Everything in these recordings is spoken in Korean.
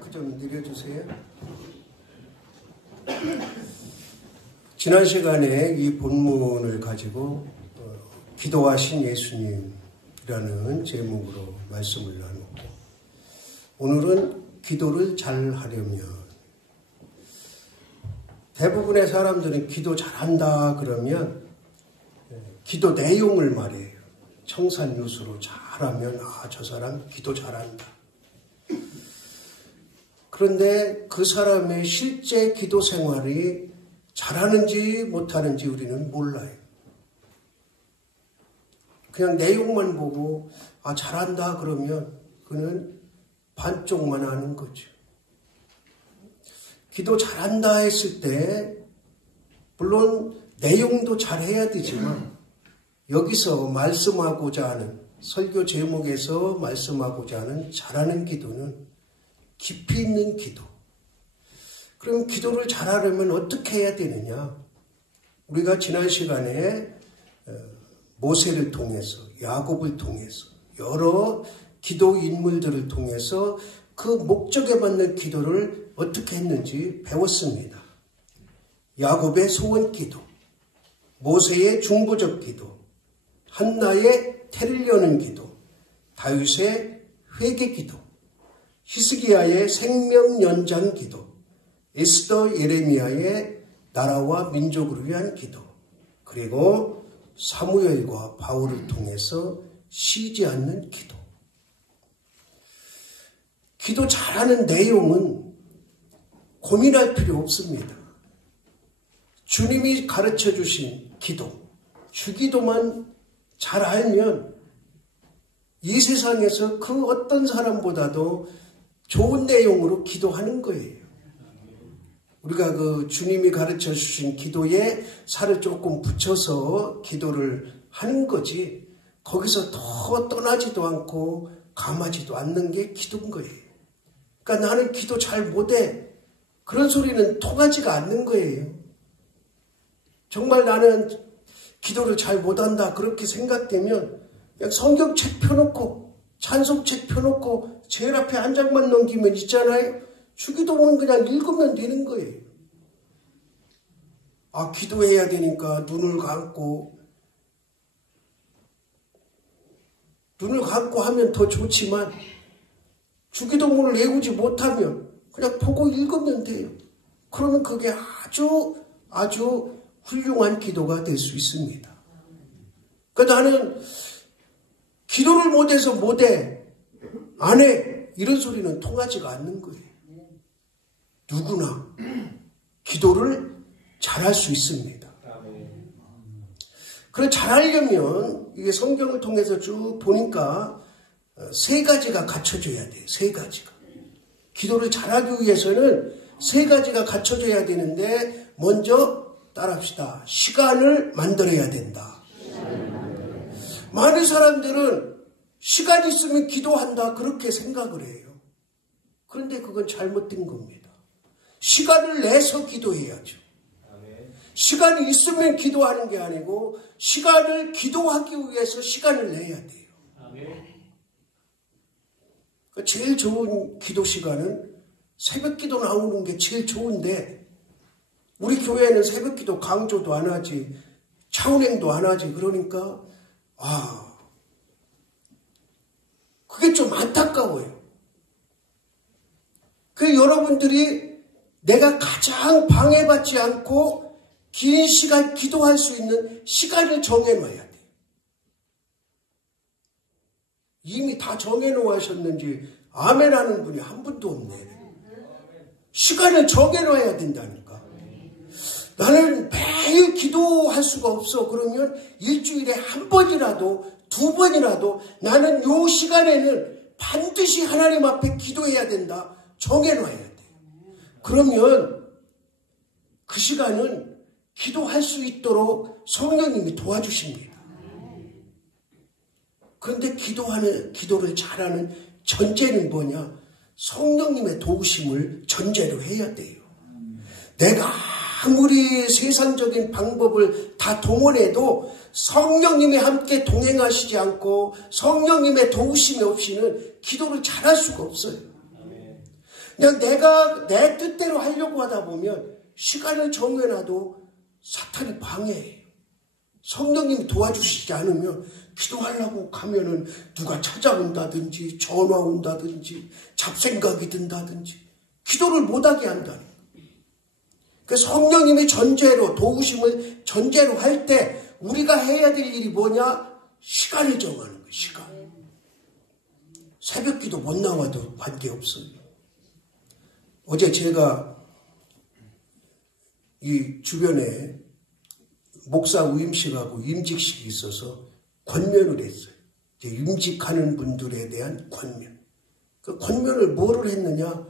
마이크 좀 내려주세요. 지난 시간에 이 본문을 가지고 기도하신 예수님이라는 제목으로 말씀을 나누고, 오늘은 기도를 잘 하려면, 대부분의 사람들은 기도 잘한다 그러면 기도 내용을 말해요. 청산유수로 잘하면 저 사람 기도 잘한다. 그런데 그 사람의 실제 기도 생활이 잘하는지 못하는지 우리는 몰라요. 그냥 내용만 보고 잘한다 그러면 그는 반쪽만 하는 거죠. 기도 잘한다 했을 때 물론 내용도 잘해야 되지만, 여기서 말씀하고자 하는, 설교 제목에서 말씀하고자 하는 잘하는 기도는 깊이 있는 기도. 그럼 기도를 잘하려면 어떻게 해야 되느냐? 우리가 지난 시간에 모세를 통해서, 야곱을 통해서, 여러 기도 인물들을 통해서 그 목적에 맞는 기도를 어떻게 했는지 배웠습니다. 야곱의 소원 기도, 모세의 중보적 기도, 한나의 태를 여는 기도, 다윗의 회개 기도, 히스기야의 생명 연장 기도, 에스더 예레미야의 나라와 민족을 위한 기도, 그리고 사무엘과 바울을 통해서 쉬지 않는 기도. 기도 잘하는 내용은 고민할 필요 없습니다. 주님이 가르쳐 주신 기도, 주기도만 잘 알면 이 세상에서 그 어떤 사람보다도 좋은 내용으로 기도하는 거예요. 우리가 그 주님이 가르쳐 주신 기도에 살을 조금 붙여서 기도를 하는 거지, 거기서 더 떠나지도 않고 감하지도 않는 게 기도인 거예요. 그러니까 나는 기도 잘 못해, 그런 소리는 통하지가 않는 거예요. 정말 나는 기도를 잘 못한다 그렇게 생각되면 그냥 성경책 펴놓고, 찬송책 펴놓고 제일 앞에 한 장만 넘기면 있잖아요. 주기도문은 그냥 읽으면 되는 거예요. 기도해야 되니까 눈을 감고 하면 더 좋지만, 주기도문을 외우지 못하면 그냥 보고 읽으면 돼요. 그러면 그게 아주 훌륭한 기도가 될 수 있습니다. 그러니까 나는 기도를 못해서 못해, 안 해, 이런 소리는 통하지가 않는 거예요. 누구나 기도를 잘할 수 있습니다. 그래, 잘하려면 이게 성경을 통해서 쭉 보니까 세 가지가 갖춰져야 돼요. 세 가지가. 기도를 잘하기 위해서는 세 가지가 갖춰져야 되는데, 먼저 따라합시다. 시간을 만들어야 된다. 많은 사람들은 시간 있으면 기도한다 그렇게 생각을 해요. 그런데 그건 잘못된 겁니다. 시간을 내서 기도해야죠. 시간이 있으면 기도하는 게 아니고, 시간을 기도하기 위해서 시간을 내야 돼요. 제일 좋은 기도 시간은 새벽 기도 나오는 게 제일 좋은데, 우리 교회는 새벽 기도 강조도 안 하지, 차운행도 안 하지. 그러니까 그게 좀 안타까워요. 그 여러분들이 내가 가장 방해받지 않고 긴 시간 기도할 수 있는 시간을 정해놔야 돼요. 이미 다 정해놓으셨는지 아멘 하는 분이 한 분도 없네. 시간을 정해놔야 된다니까. 나는 매일 기도할 수가 없어. 그러면 일주일에 한 번이라도, 두 번이라도 나는 요 시간에는 반드시 하나님 앞에 기도해야 된다. 정해놔야 돼. 그러면 그 시간은 기도할 수 있도록 성령님이 도와주십니다. 그런데 기도를 잘하는 전제는 뭐냐? 성령님의 도우심을 전제로 해야 돼요. 내가 아무리 세상적인 방법을 다 동원해도 성령님이 함께 동행하시지 않고 성령님의 도우심이 없이는 기도를 잘할 수가 없어요. 그냥 내가 내 뜻대로 하려고 하다 보면 시간을 정해놔도 사탄이 방해해요. 성령님이 도와주시지 않으면 기도하려고 가면은 누가 찾아온다든지 전화 온다든지 잡생각이 든다든지 기도를 못하게 한다는 거예요. 그 성령님이 전제로 도우심을 전제로 할 때 우리가 해야 될 일이 뭐냐? 시간을 정하는 거예요. 시간. 새벽기도 못 나와도 관계없어요. 어제 제가 이 주변에 목사 위임식하고 임직식이 있어서 권면을 했어요. 이제 임직하는 분들에 대한 권면. 그 권면을 뭐를 했느냐?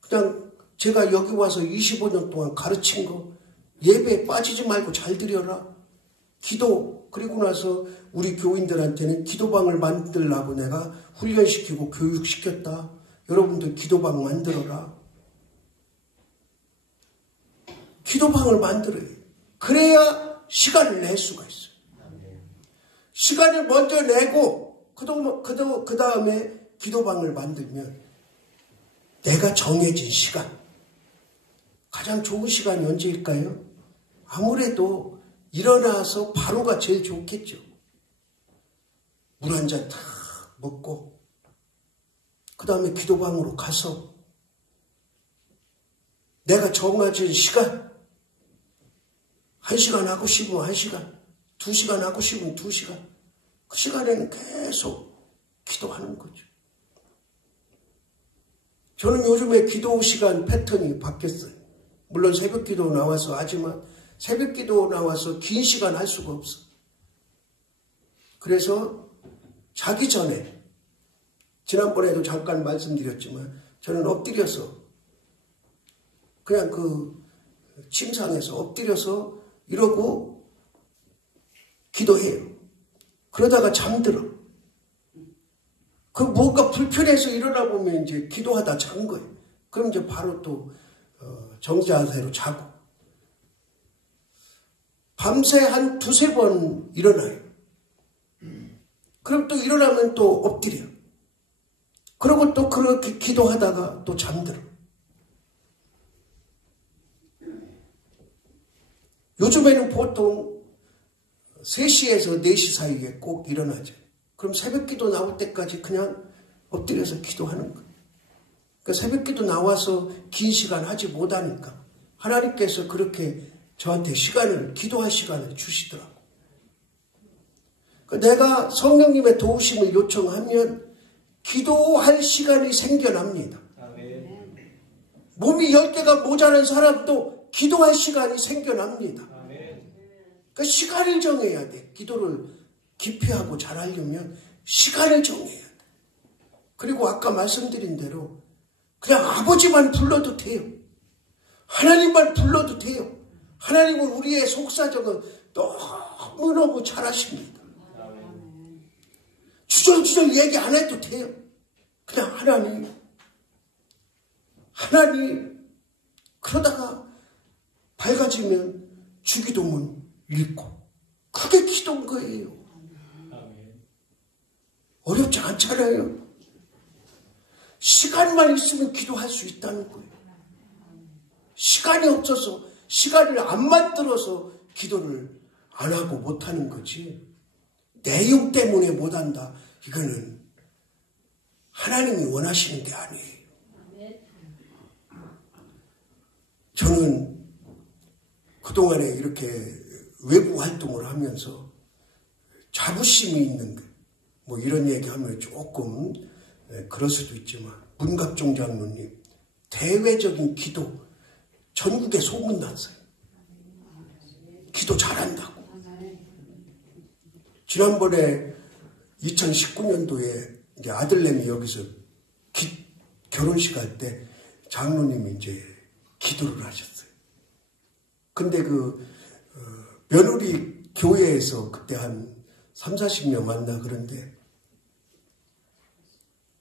그냥 제가 여기 와서 25년 동안 가르친 거 예배에 빠지지 말고 잘 드려라. 기도 그리고 나서 우리 교인들한테는 기도방을 만들라고 내가 훈련시키고 교육시켰다. 여러분들 기도방 만들어라. 기도방을 만들어요. 그래야 시간을 낼 수가 있어요. 시간을 먼저 내고 그 다음에 기도방을 만들면 내가 정해진 시간, 가장 좋은 시간이 언제일까요? 아무래도 일어나서 바로가 제일 좋겠죠. 물 한 잔 탁 먹고 그 다음에 기도방으로 가서 내가 정해진 시간, 1시간 하고 싶으면 1시간, 2시간 하고 싶으면 2시간, 그 시간에는 계속 기도하는 거죠. 저는 요즘에 기도 시간 패턴이 바뀌었어요. 물론 새벽기도 나와서 하지만 새벽기도 나와서 긴 시간 할 수가 없어. 그래서 자기 전에 지난번에도 잠깐 말씀드렸지만 저는 엎드려서 그냥 그 침상에서 엎드려서 이러고 기도해요. 그러다가 잠들어. 그 뭔가 불편해서 일어나 보면 이제 기도하다 잔 거예요. 그럼 이제 바로 또 정자세로 자고. 밤새 한 2-3번 일어나요. 그럼 또 일어나면 또 엎드려. 그리고 또 그렇게 기도하다가 또 잠들어. 요즘에는 보통 3시에서 4시 사이에 꼭 일어나죠. 그럼 새벽기도 나올 때까지 그냥 엎드려서 기도하는 거예요. 그러니까 새벽기도 나와서 긴 시간 하지 못하니까 하나님께서 그렇게 저한테 기도할 시간을 주시더라고요. 그러니까 내가 성령님의 도우심을 요청하면 기도할 시간이 생겨납니다. 몸이 10개가 모자란 사람도 기도할 시간이 생겨납니다. 그러니까 시간을 정해야 돼. 기도를 깊이 하고 잘하려면 시간을 정해야 돼. 그리고 아까 말씀드린 대로 그냥 아버지만 불러도 돼요. 하나님만 불러도 돼요. 하나님은 우리의 속사정을 너무너무 잘하십니다. 주절주절 얘기 안 해도 돼요. 그냥 하나님 그러다가 밝아지면 주기도문 읽고 그게 기도인 거예요. 어렵지 않잖아요. 시간만 있으면 기도할 수 있다는 거예요. 시간이 없어서 시간을 안 만들어서 기도를 안 하고 못하는 거지. 내용 때문에 못한다. 이거는 하나님이 원하시는 게 아니에요. 저는 그동안에 이렇게 외부 활동을 하면서 자부심이 있는 뭐 이런 얘기하면 조금 그럴 수도 있지만 문갑종 장로님 대외적인 기도 전국에 소문났어요. 기도 잘한다고. 지난번에 2019년도에 이제 아들내미 여기서 결혼식 할 때 장로님이 이제 기도를 하셨어요. 근데 며느리 교회에서 그때 한 30-40명 만나 그런데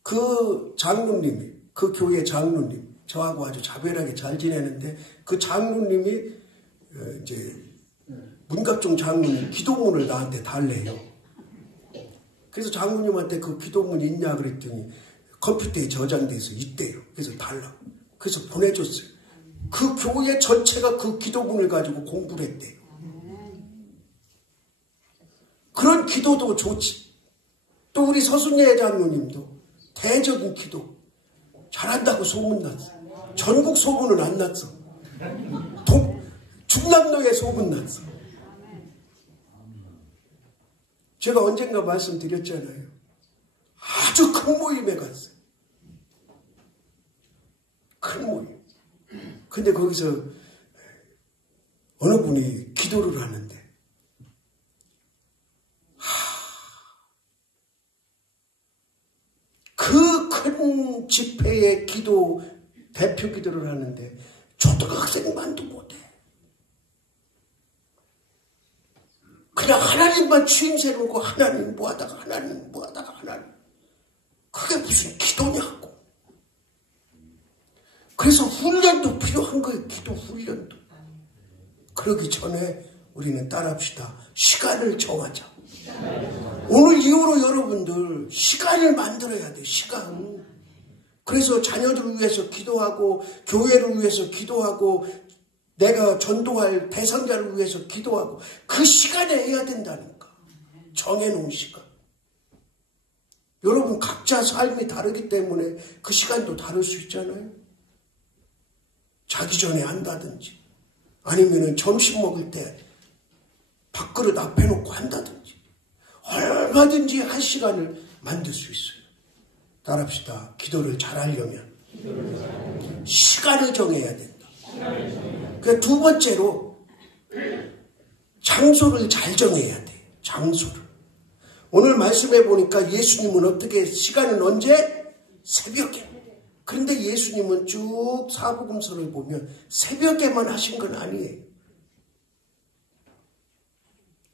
그 장로님이, 그 교회 장로님, 저하고 아주 자별하게 잘 지내는데 그 장로님이 이제 문갑종 장로님 기도문을 나한테 달래요. 그래서 장로님한테 그 기도문 있냐 그랬더니 컴퓨터에 저장돼서 있대요. 그래서 달라고. 그래서 보내줬어요. 그 교회 전체가 그 기도문을 가지고 공부를 했대요. 그런 기도도 좋지. 또 우리 서순례 장로님도 대적인 기도 잘한다고 소문났어. 전국 소문은 안 났어. 중남로에 소문났어. 제가 언젠가 말씀드렸잖아요. 아주 큰 모임에 갔어요. 큰 모임. 근데 거기서 어느 분이 기도를 하는데 그 큰 집회의 기도 대표 기도를 하는데 초등학생만도 못해. 그냥 하나님만 추임새 놓고 하나님 뭐하다가 하나님 뭐하다가 하나님. 그게 무슨 기도냐고. 그래서 훈련도 필요한 거예요. 기도 훈련도. 그러기 전에 우리는 따라합시다. 시간을 정하자. 오늘 이후로 여러분들 시간을 만들어야 돼. 시간. 그래서 자녀들을 위해서 기도하고 교회를 위해서 기도하고 내가 전도할 대상자를 위해서 기도하고 그 시간에 해야 된다니까. 정해놓은 시간. 여러분 각자 삶이 다르기 때문에 그 시간도 다를 수 있잖아요. 자기 전에 한다든지 아니면은 점심 먹을 때 밥그릇 앞에 놓고 한다든지 얼마든지 한 시간을 만들 수 있어요. 따라합시다. 기도를 잘하려면 시간을 정해야 된다. 그 두 번째로 장소를 잘 정해야 돼요. 장소를. 오늘 말씀해 보니까 예수님은 어떻게 시간은 언제? 새벽에. 그런데 예수님은 쭉 사복음서를 보면 새벽에만 하신 건 아니에요.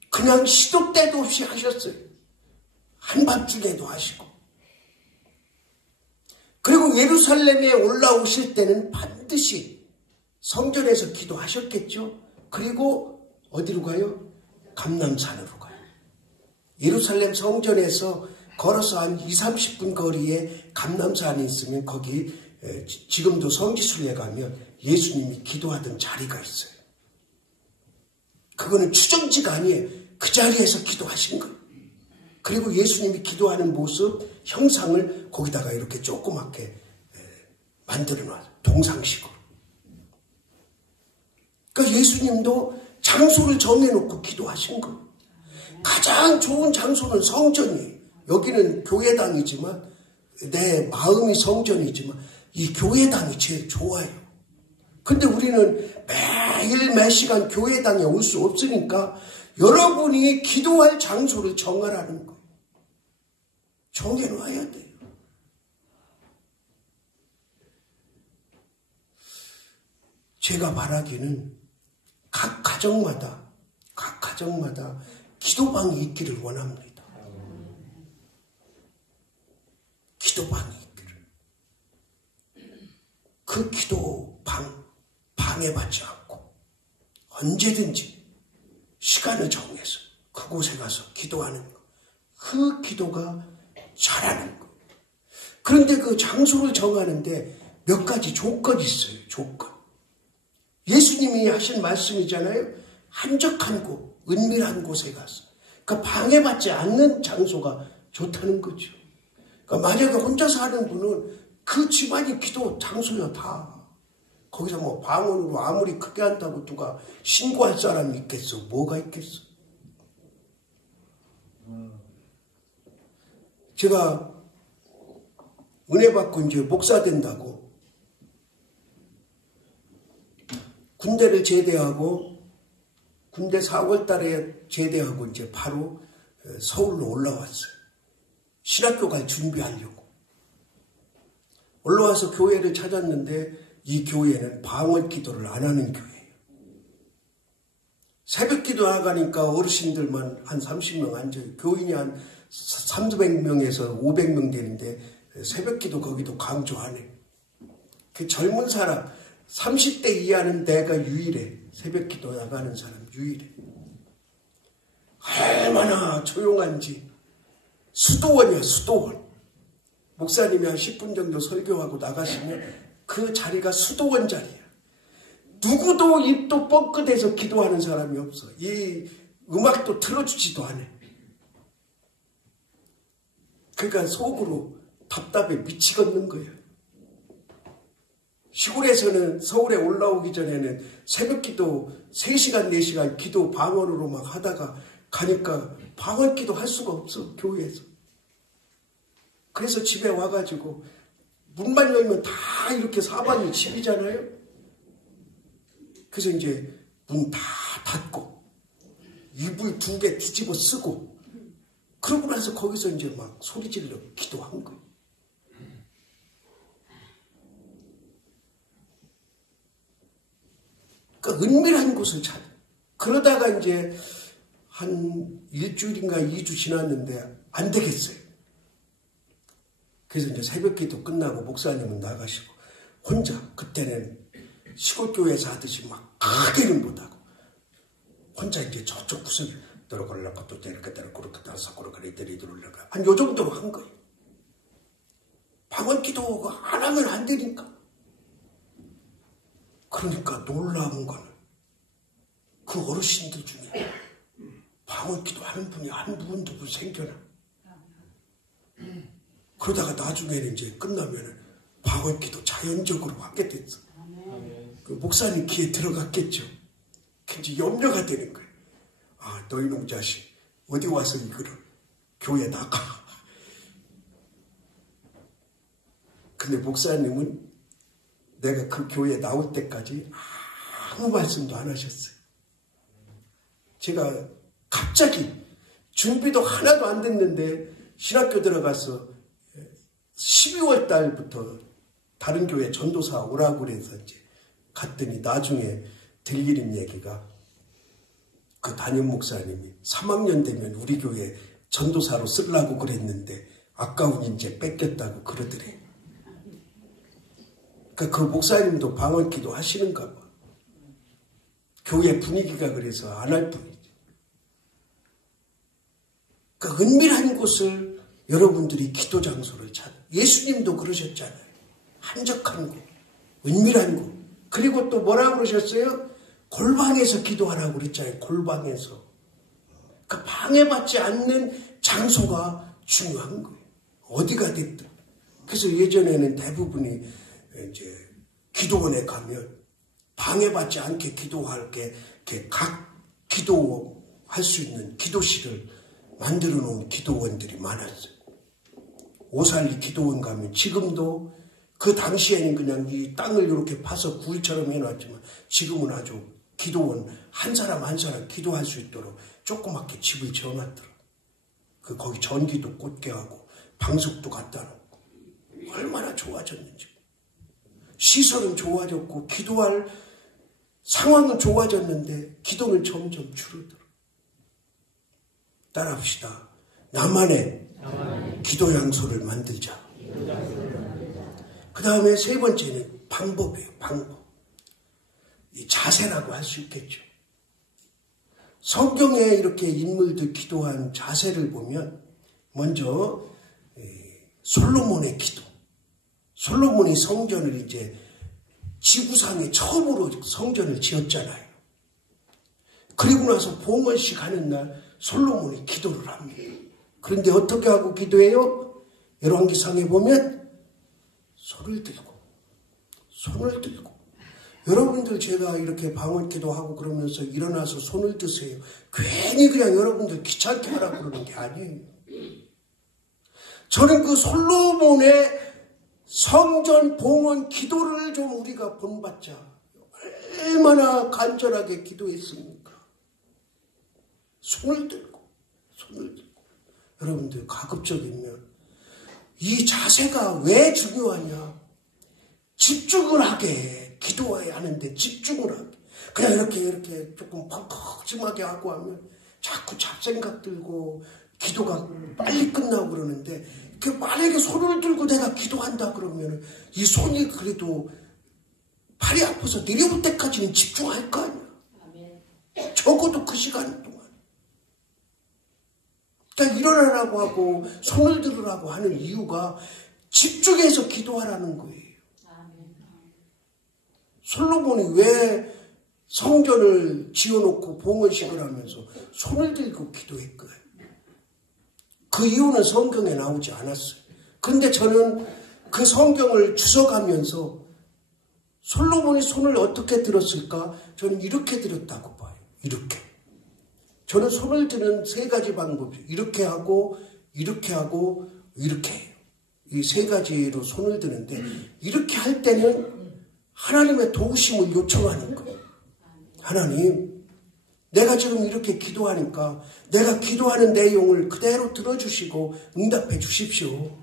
그냥 시도 때도 없이 하셨어요. 한밤중에도 하시고. 그리고 예루살렘에 올라오실 때는 반드시 성전에서 기도하셨겠죠. 그리고 어디로 가요? 감람산으로 가요. 예루살렘 성전에서 걸어서 한 20-30분 거리에 감람산이 있으면 거기 지금도 성지순례 가면 예수님이 기도하던 자리가 있어요. 그거는 추정지가 아니에요. 그 자리에서 기도하신 거예요. 그리고 예수님이 기도하는 모습, 형상을 거기다가 이렇게 조그맣게 만들어 놔요. 동상식으로. 그러니까 예수님도 장소를 정해놓고 기도하신 거예요. 가장 좋은 장소는 성전이에요. 여기는 교회당이지만 내 마음이 성전이지만 이 교회당이 제일 좋아요. 근데 우리는 매일 매 시간 교회당에 올 수 없으니까 여러분이 기도할 장소를 정하라는 거예요. 정해놔야 돼요. 제가 바라기는 각 가정마다 기도방이 있기를 원합니다. 기도방이 있기를. 그 기도방 방해받지 않고 언제든지 시간을 정해서 그곳에 가서 기도하는 것. 그 기도가 잘하는 것. 그런데 그 장소를 정하는데 몇 가지 조건이 있어요. 조건. 예수님이 하신 말씀이잖아요. 한적한 곳, 은밀한 곳에 가서. 그러니까 방해받지 않는 장소가 좋다는 거죠. 그러니까 만약에 혼자 사는 분은 그 집안이 기도 장소야 다. 거기서 뭐 방언으로 아무리 크게 한다고 누가 신고할 사람이 있겠어? 뭐가 있겠어? 제가 은혜 받고 이제 목사 된다고 군대를 제대하고 군대 4월 달에 제대하고 이제 바로 서울로 올라왔어요. 신학교 갈 준비하려고. 올라와서 교회를 찾았는데 이 교회는 방언 기도를 안 하는 교회예요. 새벽 기도 나가니까 어르신들만 한 30명 앉아요. 교인이 한 300명에서 500명 되는데 새벽 기도 거기도 강조 안 해. 그 젊은 사람 30대 이하는 내가 유일해. 새벽 기도 나가는 사람 유일해. 얼마나 조용한지. 수도원이야 수도원. 목사님이 한 10분 정도 설교하고 나가시면 그 자리가 수도원 자리야. 누구도 입도 뻥끗해서 기도하는 사람이 없어. 이 음악도 틀어주지도 않아. 그러니까 속으로 답답해 미치겠는 거야. 시골에서는 서울에 올라오기 전에는 새벽기도 3시간 4시간 기도 방언으로 막 하다가 가니까 방언기도 할 수가 없어, 교회에서. 그래서 집에 와가지고 문만 열면 다 이렇게 사방이 집이잖아요. 그래서 이제 문 다 닫고 이불 2개 뒤집어 쓰고 그러고 나서 거기서 이제 막 소리 질러 기도한 거예요. 그러니까 은밀한 곳을 찾아. 그러다가 이제 한 일주일인가 2주 지났는데 안 되겠어요. 그래서 이제 새벽기도 끝나고 목사님은 나가시고 혼자 그때는 시골교회에서 하듯이 막 크게는 못하고 혼자 이제 저쪽 구석에 들어가려고 또 이렇게 들어가려고 들어가려고 한 요 정도로 한 거예요. 방언기도가 안 하면 안 되니까. 그러니까 놀라운 거는 그 어르신들 중에 방언기도 하는 분이 한 분도 생겨나. 그러다가 나중에는 이제 끝나면은 방언기도 자연적으로 하게 됐어. 그 목사님 귀에 들어갔겠죠. 굉장히 염려가 되는 거예요. 아, 너희놈 자식 어디 와서 이거를 교회 나가. 근데 목사님은 내가 그 교회에 나올 때까지 아무 말씀도 안 하셨어요. 제가 갑자기 준비도 하나도 안 됐는데 신학교 들어가서 12월 달부터 다른 교회 전도사 오라고 그래서 이제 갔더니 나중에 들리는 얘기가 그 담임 목사님이 3학년 되면 우리 교회 전도사로 쓰려고 그랬는데 아까운 인재 뺏겼다고 그러더래. 그러니까 그 목사님도 방언기도 하시는가 봐. 교회 분위기가 그래서 안 할 뿐이지. 그러니까 은밀한 곳을 여러분들이 기도 장소를 찾아. 예수님도 그러셨잖아요. 한적한 곳, 은밀한 곳. 그리고 또 뭐라고 그러셨어요? 골방에서 기도하라고 그랬잖아요. 골방에서. 그 방해받지 않는 장소가 중요한 거예요. 어디가 됐든. 그래서 예전에는 대부분이 이제 기도원에 가면 방해받지 않게 기도할 게 각 기도할 수 있는 기도실을 만들어 놓은 기도원들이 많았어요. 오살리 기도원 가면 지금도 그 당시에는 그냥 이 땅을 이렇게 파서 구이처럼 해놨지만 지금은 아주 기도원 한 사람 한 사람 기도할 수 있도록 조그맣게 집을 지어놨더라. 거기 전기도 꽂게 하고 방석도 갖다 놓고 얼마나 좋아졌는지. 시설은 좋아졌고 기도할 상황은 좋아졌는데 기도는 점점 줄어들어. 따라합시다. 나만의 기도 장소를 만들자. 그 다음에 세 번째는 방법이에요. 방법. 이 자세라고 할 수 있겠죠. 성경에 이렇게 인물들 기도한 자세를 보면 먼저 솔로몬의 기도. 솔로몬이 성전을 이제 지구상에 처음으로 성전을 지었잖아요. 그리고 나서 봉헌식 하는 날 솔로몬이 기도를 합니다. 그런데 어떻게 하고 기도해요? 열왕기상에 보면 손을 들고 여러분들 제가 이렇게 방언기도 하고 그러면서 일어나서 손을 드세요. 괜히 그냥 여러분들 귀찮게 하라고 그러는 게 아니에요. 저는 그 솔로몬의 성전 봉헌 기도를 좀 우리가 본받자. 얼마나 간절하게 기도했습니까? 손을 들고. 여러분들 가급적이면 이 자세가 왜 중요하냐? 집중을 하게 기도해야 하는데 집중을 하게. 그냥 이렇게 조금 펑펑짐하게 하고 하면 자꾸 잡생각 들고 기도가 빨리 끝나고 그러는데 만약에 손을 들고 내가 기도한다 그러면 이 손이 그래도 팔이 아파서 내려올 때까지는 집중할 거 아니야. 적어도 그 시간 동안. 그러니까 일어나라고 하고 손을 들으라고 하는 이유가 집중해서 기도하라는 거예요. 솔로몬이 왜 성전을 지어놓고 봉헌식을 하면서 손을 들고 기도했거예요? 그 이유는 성경에 나오지 않았어요. 근데 저는 그 성경을 주워가면서 솔로몬이 손을 어떻게 들었을까? 저는 이렇게 들었다고 봐요. 이렇게. 저는 손을 드는 세 가지 방법이 이렇게 하고 이렇게 하고 이렇게 해요. 이 세 가지로 손을 드는데 이렇게 할 때는 하나님의 도우심을 요청하는 거예요. 하나님, 내가 지금 이렇게 기도하니까 내가 기도하는 내용을 그대로 들어주시고 응답해 주십시오.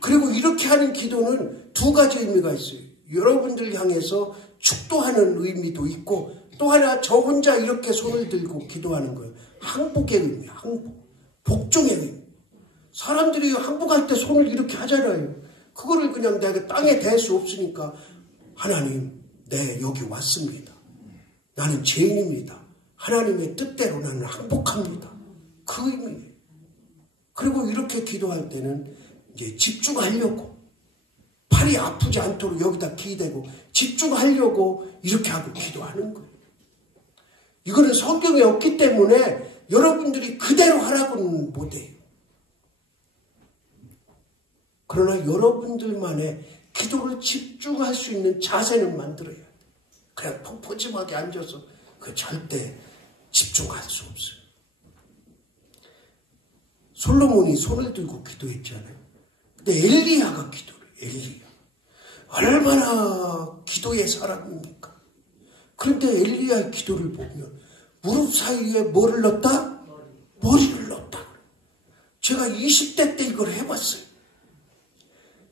그리고 이렇게 하는 기도는 두 가지 의미가 있어요. 여러분들 향해서 축도하는 의미도 있고 또 하나 저 혼자 이렇게 손을 들고 기도하는 거예요. 항복의 의미, 항복. 복종의 의미. 사람들이 항복할 때 손을 이렇게 하잖아요. 그거를 그냥 내가 땅에 댈 수 없으니까 하나님, 네, 여기 왔습니다. 나는 죄인입니다. 하나님의 뜻대로 나는 항복합니다. 그 의미예요. 그리고 이렇게 기도할 때는 이제 집중하려고, 팔이 아프지 않도록 여기다 기대고 집중하려고 이렇게 하고 기도하는 거예요. 이거는 성경에 없기 때문에 여러분들이 그대로 하라고는 못해요. 그러나 여러분들만의 기도를 집중할 수 있는 자세는 만들어야 돼요. 그냥 퍽퍽짐하게 앉아서 그 절대 집중할 수 없어요. 솔로몬이 손을 들고 기도했잖아요. 근데 엘리야가 기도를 해요. 엘리야. 얼마나 기도의 사람입니까? 그런데 엘리야의 기도를 보면 무릎 사이에 뭐를 넣었다? 머리를 넣었다. 제가 20대 때 이걸 해봤어요.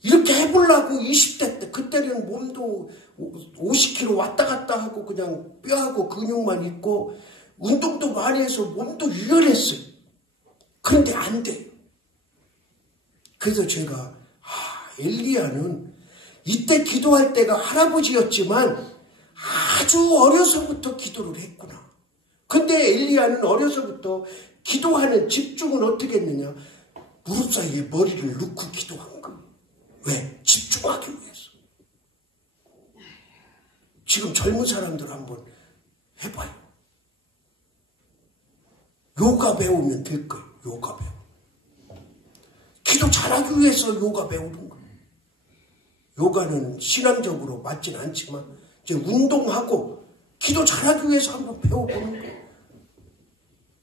이렇게 해보려고 20대 때, 그때는 몸도 50kg 왔다 갔다 하고 그냥 뼈하고 근육만 있고 운동도 많이 해서 몸도 유연했어요. 그런데 안 돼요. 그래서 제가 엘리야는 이때 기도할 때가 할아버지였지만 아주 어려서부터 기도를 했구나. 근데 엘리야는 어려서부터 기도하는 집중은 어떻게 했느냐? 무릎 사이에 머리를 넣고 기도한 거예요. 왜? 집중하기 위해서. 지금 젊은 사람들 한번 해봐요. 요가 배우면 될 거예요. 요가 배우. 기도 잘하기 위해서 요가 배우는 거예요. 요가는 신앙적으로 맞진 않지만 이제 운동하고 기도 잘하기 위해서 한번 배워보는 거예요.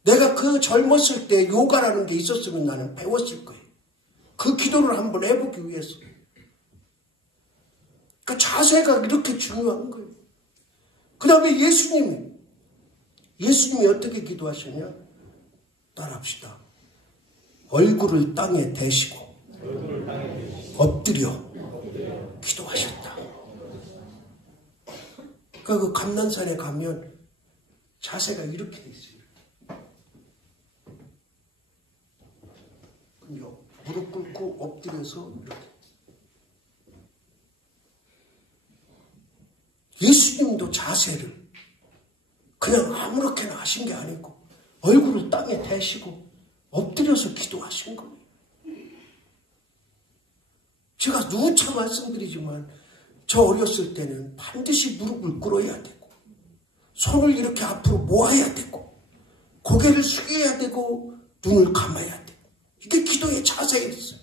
내가 그 젊었을 때 요가라는 게 있었으면 나는 배웠을 거예요. 그 기도를 한번 해보기 위해서. 그 자세가 이렇게 중요한 거예요. 그 다음에 예수님이 어떻게 기도하셨냐? 따라합시다. 얼굴을 땅에 대시고 엎드려 기도하셨다. 그러니까 그 감난산에 가면 자세가 이렇게 돼 있어요. 무릎 꿇고 엎드려서 이렇게. 예수님도 자세를 그냥 아무렇게나 하신 게 아니고 얼굴을 땅에 대시고 엎드려서 기도하신 거예요. 제가 누차 말씀드리지만 저 어렸을 때는 반드시 무릎을 꿇어야 되고 손을 이렇게 앞으로 모아야 되고 고개를 숙여야 되고 눈을 감아야 되고 이게 기도의 자세였어요.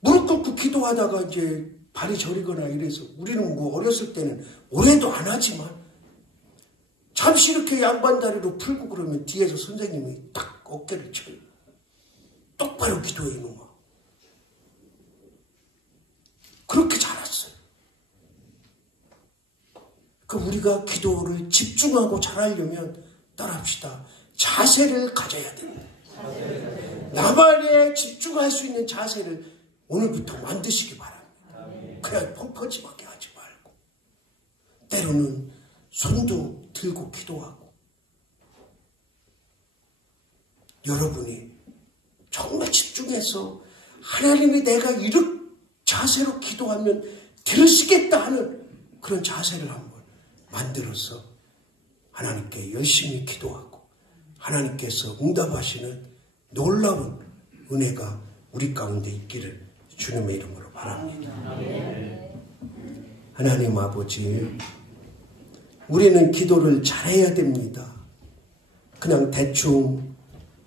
무릎 꿇고 기도하다가 이제 발이 저리거나 이래서 우리는 뭐 어렸을 때는 오래도 안 하지만 잠시 이렇게 양반다리로 풀고 그러면 뒤에서 선생님이 딱 어깨를 쳐요. 똑바로 기도해 이놈아. 그렇게 자랐어요. 그러니까 우리가 기도를 집중하고 잘하려면 따라합시다. 자세를 가져야 됩니다. 나만의 집중할 수 있는 자세를 오늘부터 만드시기 바랍니다. 그냥 펑퍼짐하게 하지 말고 때로는 손도 들고 기도하고 여러분이 정말 집중해서 하나님이 내가 이런 자세로 기도하면 들으시겠다 하는 그런 자세를 한번 만들어서 하나님께 열심히 기도하고 하나님께서 응답하시는 놀라운 은혜가 우리 가운데 있기를 주님의 이름으로 바랍니다. 하나님 아버지, 우리는 기도를 잘해야 됩니다. 그냥 대충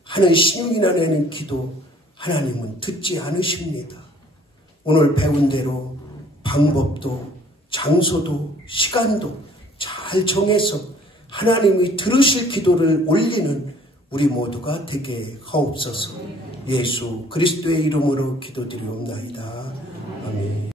하는 신용이나 내는 기도 하나님은 듣지 않으십니다. 오늘 배운 대로 방법도 장소도 시간도 잘 정해서 하나님이 들으실 기도를 올리는 우리 모두가 되게 하옵소서. 예수 그리스도의 이름으로 기도드리옵나이다. 아멘.